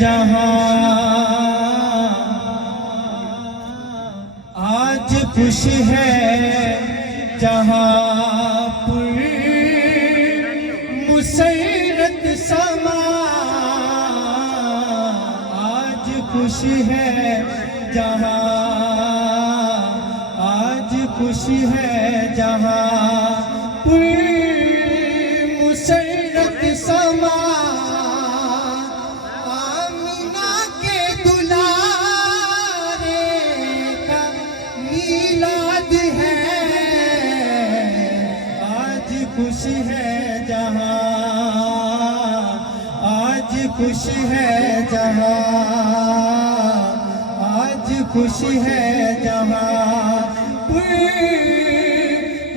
जहां, आज खुश है जहां पुर मुसैरत समा। आज खुश है जहां, आज खुश है जहां पुर मुसैरत समा। आमिना के दुलारे का मीलाद है। आज खुश है जहां, आज खुश है जहां, आज खुश है जहां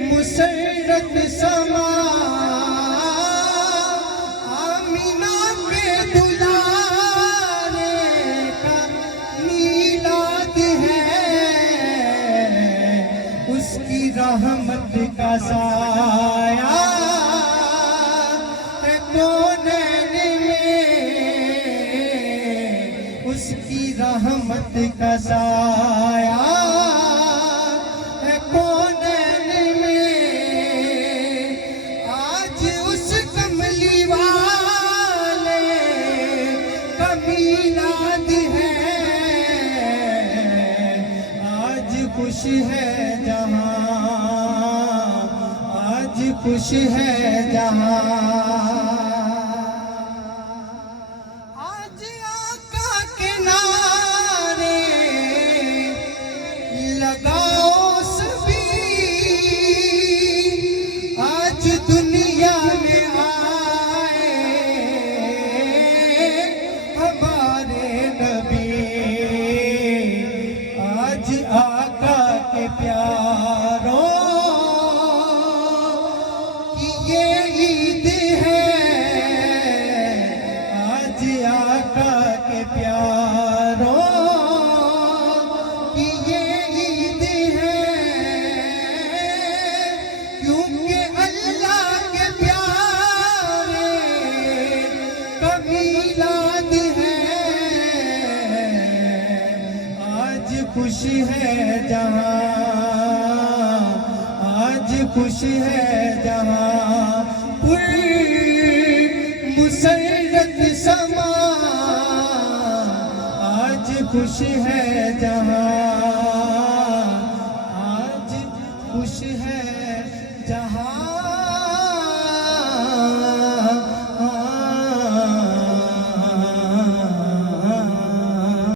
मुसैरत समा। आमिना के दुलारे का मीलाद है। उसकी रहमत का साया है कौनैन में। उसकी रहमत का साया है कौनैन में। आज उस कमली वाले का मीलाद है। आज खुश है जहां, आज खुश है जहां। आज आका के नारे लगाओ सभी। आज दुनिया में आए हमारे नबी। आज आका के प्यारों की ये ईद है। आज आका के प्यारों की ये ईद है। क्योंकि अल्लाह के प्यारे का मीलाद है। आज खुश है जहां, आज खुश है जहां पुर मुसैरत समा। आज खुश है जहां।